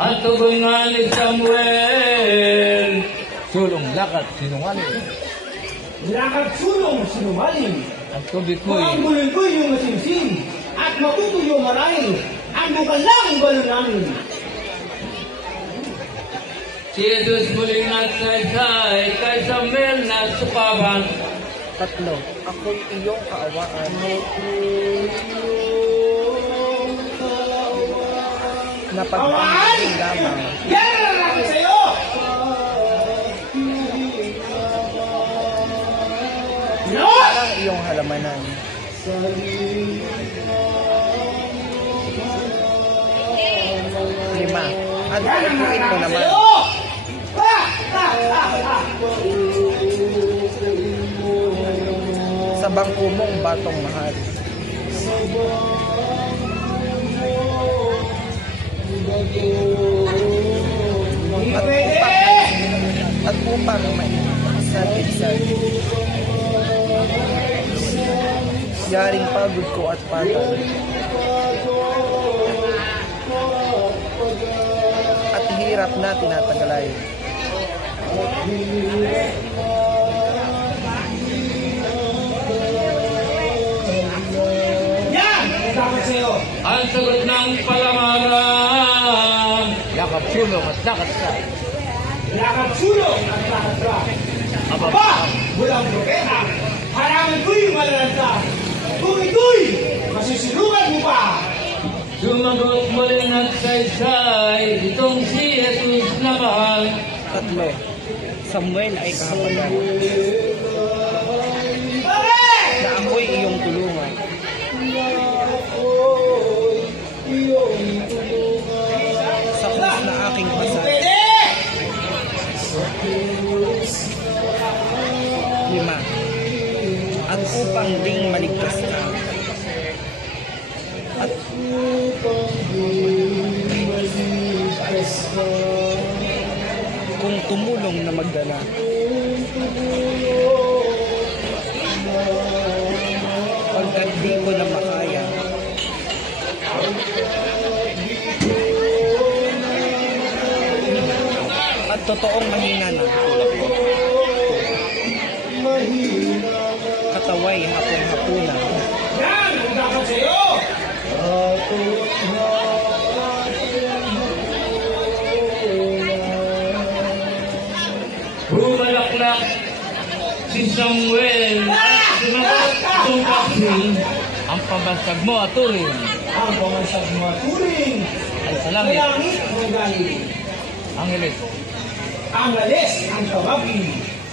at tugungan ni Samuel. Sulong lakat sinungaling. Lakad sulong sinungaling. At tubig Kung ko'y ang bulol-boy yung masimsim at matutuyo marahil, ang bukal lang ang balon namin. Si Jesus muling nagsaysay kay Samuel na sukaban. Tatlo, ako'y iyong kaawaan. Napag-ibig lamang. Yan ang lakad sa'yo! Parang iyong halamanan. Lima, at ituin mo naman. Sa bangko mong batong mahal. At upang maisal-isal. Yaring pagod ko at patay. At hirap na tinatagalay. Yan! Ang lakad sa'yo! Ang sagot ng palamaran. yakap sulong at lakat sa. Lakad sulong at lakad ka. Aba! Walang propeta! Harangan ko'y malalanta! Kung ito'y masusunungan mo pa! Sumagot muling nagsaysay itong si Jesus na mahal. Tatlo, Samuel ay kahapagan. Bakit? Na ako'y iyong tulungan. Sa krus na aking pasal. Pwede! Lima, at upang ding maligtas ka. At kung tumulong na magdala. Pagkat di ko na makaya. At totoong mahina na. Kataway hapong-hapunan. Yan! Ang lakad sa'yo! Bumalaklak si Samuel at sumagot itong kapsil. Ang pambansag mo at turing Ang pamansag mga turing ay sa sa langit. langit ng galing. Angeles. Ang alis ang tawagin.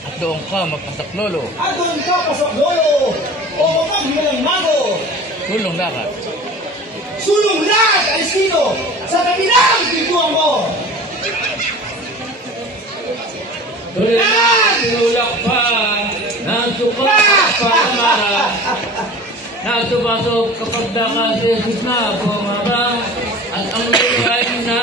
At doon ka magpasaklolo. At doon ka pasok lolo o magbilang mago. Sulong lakat. Sulong lahat alis dito sa kabilang pintuan mo. Tulak pa ng sukat at palamaran. Nasubasok kapag daka si Jesus na bumaba at ang lupain na